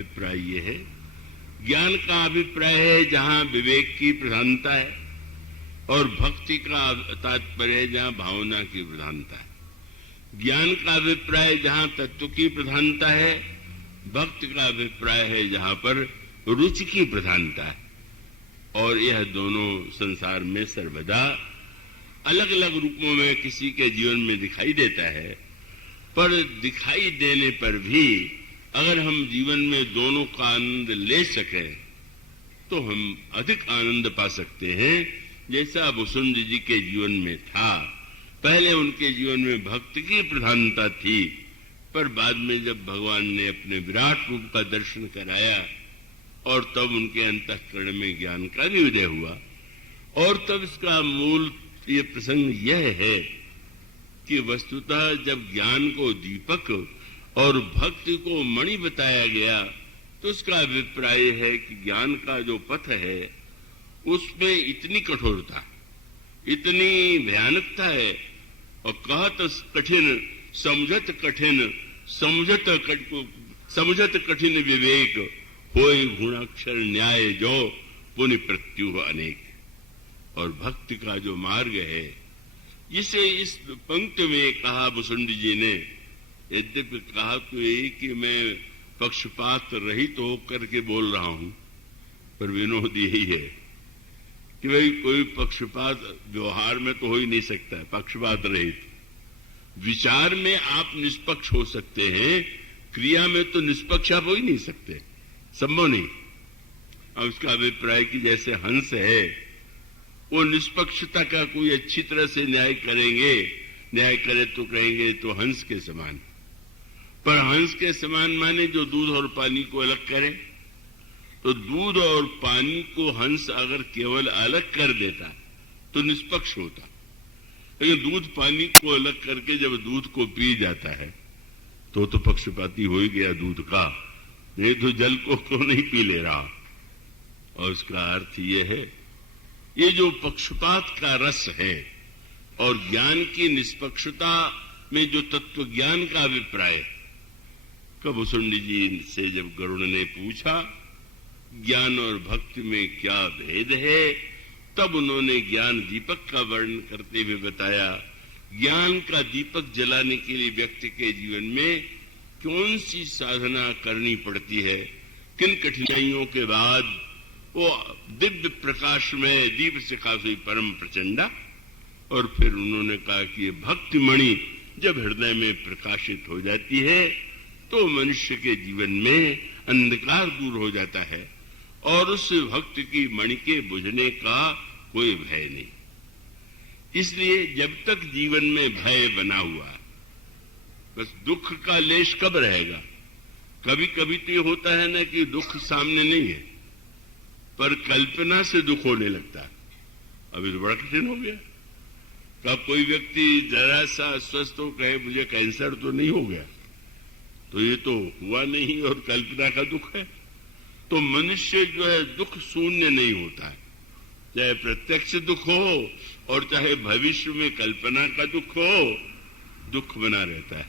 अभिप्राय ये है, ज्ञान का अभिप्राय है जहां विवेक की प्रधानता है, और भक्ति का तात्पर्य है जहां भावना की प्रधानता है। ज्ञान का अभिप्राय जहां तत्व की प्रधानता है, भक्ति का अभिप्राय है जहां पर रुचि की प्रधानता है। और यह दोनों संसार में सर्वदा अलग अलग रूपों में किसी के जीवन में दिखाई देता है, पर दिखाई देने पर भी अगर हम जीवन में दोनों का आनंद ले सकें तो हम अधिक आनंद पा सकते हैं, जैसा भुसुंड जी के जीवन में था। पहले उनके जीवन में भक्ति की प्रधानता थी, पर बाद में जब भगवान ने अपने विराट रूप का दर्शन कराया और तब उनके अंतःकरण में ज्ञान का भी उदय हुआ। और तब इसका मूल ये प्रसंग यह है कि वस्तुतः जब ज्ञान को दीपक और भक्ति को मणि बताया गया तो उसका अभिप्राय है कि ज्ञान का जो पथ है उसमें इतनी कठोरता, इतनी भयानकता है, और कहत कठिन समझत कठिन, समझत कठिन विवेक, होय गुणाक्षर न्याय जो पुण्य प्रत्यु अनेक। और भक्ति का जो मार्ग है, जिसे इस पंक्ति में कहा भुसुंड जी ने, यद्यपि कहा तो यही कि मैं पक्षपात रहित तो होकर के बोल रहा हूं, पर विनोद यही है कि भाई कोई पक्षपात व्यवहार में तो हो ही नहीं सकता है, पक्षपात रहित। विचार में आप निष्पक्ष हो सकते हैं, क्रिया में तो निष्पक्ष आप हो ही नहीं सकते, संभव नहीं। अब उसका अभिप्राय कि जैसे हंस है, वो निष्पक्षता का कोई अच्छी तरह से न्याय करेंगे, न्याय करे तो कहेंगे तो हंस के समान। पर हंस के समान माने जो दूध और पानी को अलग करे, तो दूध और पानी को हंस अगर केवल अलग कर देता तो निष्पक्ष होता, लेकिन दूध पानी को अलग करके जब दूध को पी जाता है तो पक्षपाती हो ही गया दूध का, नहीं तो जल को नहीं पी ले रहा। और उसका अर्थ ये है, ये जो पक्षपात का रस है और ज्ञान की निष्पक्षता में जो तत्व ज्ञान का अभिप्राय, कब भुसुंड जी से जब गरुड़ ने पूछा ज्ञान और भक्ति में क्या भेद है, तब उन्होंने ज्ञान दीपक का वर्णन करते हुए बताया, ज्ञान का दीपक जलाने के लिए व्यक्ति के जीवन में कौन सी साधना करनी पड़ती है, किन कठिनाइयों के बाद वो दिव्य प्रकाश में दीप शिखा हुई परम प्रचंडा। और फिर उन्होंने कहा कि ये भक्ति मणि जब हृदय में प्रकाशित हो जाती है तो मनुष्य के जीवन में अंधकार दूर हो जाता है और उस भक्ति की मणि के बुझने का कोई भय नहीं। इसलिए जब तक जीवन में भय बना हुआ, बस दुख का लेश कब रहेगा। कभी कभी तो ये होता है ना कि दुख सामने नहीं है, पर कल्पना से दुख होने लगता है। अभी तो बड़ा कठिन हो गया। कब कोई व्यक्ति जरा सा स्वस्थ हो कहे मुझे कैंसर तो नहीं हो गया, तो ये तो हुआ नहीं और कल्पना का दुख है। तो मनुष्य जो है दुख शून्य नहीं होता है, चाहे प्रत्यक्ष दुख हो और चाहे भविष्य में कल्पना का दुख हो, दुख बना रहता है।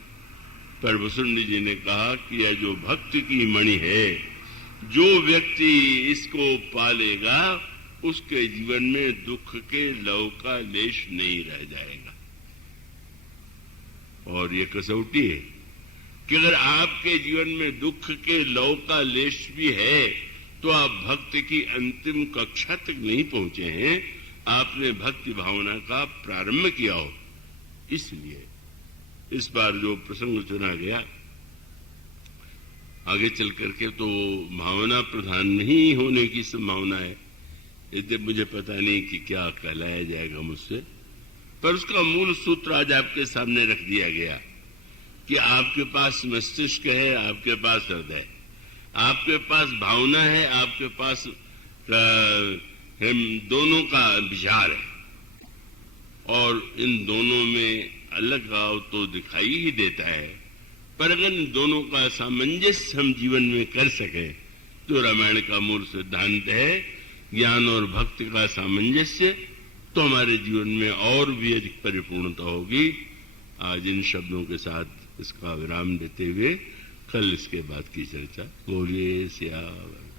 पर भुसुंड जी ने कहा कि यह जो भक्ति की मणि है, जो व्यक्ति इसको पालेगा उसके जीवन में दुख के लव का लेश नहीं रह जाएगा। और ये कसौटी है कि अगर आपके जीवन में दुख के लव का लेश भी है तो आप भक्ति की अंतिम कक्षा तक नहीं पहुंचे हैं, आपने भक्ति भावना का प्रारंभ किया हो। इसलिए इस बार जो प्रसंग चुना गया, आगे चल करके तो भावना प्रधान नहीं होने की संभावना है। यद्यपि मुझे पता नहीं कि क्या कहलाया जाएगा मुझसे, पर उसका मूल सूत्र आज आपके सामने रख दिया गया कि आपके पास मस्तिष्क है, आपके पास हृदय, आपके पास भावना है, आपके पास दोनों का विचार है। और इन दोनों में अलग भाव तो दिखाई ही देता है, पर अगर इन दोनों का सामंजस्य हम जीवन में कर सके तो रामायण का मूल सिद्धांत है ज्ञान और भक्ति का सामंजस्य, तो हमारे जीवन में और भी अधिक परिपूर्णता होगी। आज इन शब्दों के साथ इसका विराम देते हुए कल इसके बाद की चर्चा। बोलिए सियावर।